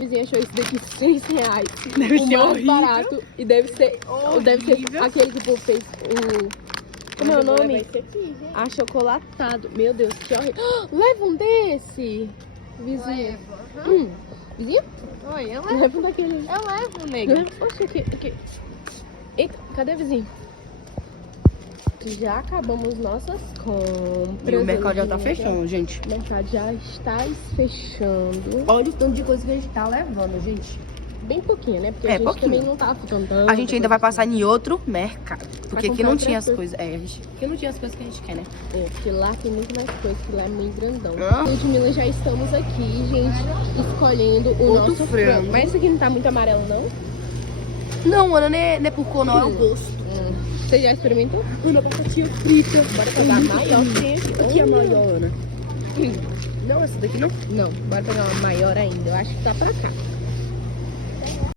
vizinha achou isso daqui R$6. Deve o ser mais horrível. barato. E deve ser aquele que o povo fez como é o nome? Achocolatado. Meu Deus, que horrível. Leva um desse, vizinha. Vizinha? Oi, eu Leva um daquele. Eu levo, nega. Oxe, aqui. Eita, cadê a vizinha? Já acabamos nossas compras. E o mercado já tá fechando, gente. O mercado já está fechando. Olha o tanto de coisa que a gente tá levando, gente. Bem pouquinho, né? Porque a gente pouquinho. também não tá ficando tanto. A gente ainda vai passar em outro mercado. Porque aqui comprar não outras tinha as coisas. coisas. Aqui não tinha as coisas que a gente quer, né? É, porque lá tem muito mais coisa, que lá é muito grandão. Ah. Ludmilla, já estamos aqui, gente, escolhendo o Outro nosso frango. frango. Mas esse aqui não tá muito amarelo, não? Não, Ana, não é por cor, não, é o gosto. Você já experimentou? Ana, batatinha frita. Bora pegar a maior que tem aqui. Aqui é a maior, Ana. Não, essa daqui não? Não, bora pegar uma maior ainda. Eu acho que tá pra cá.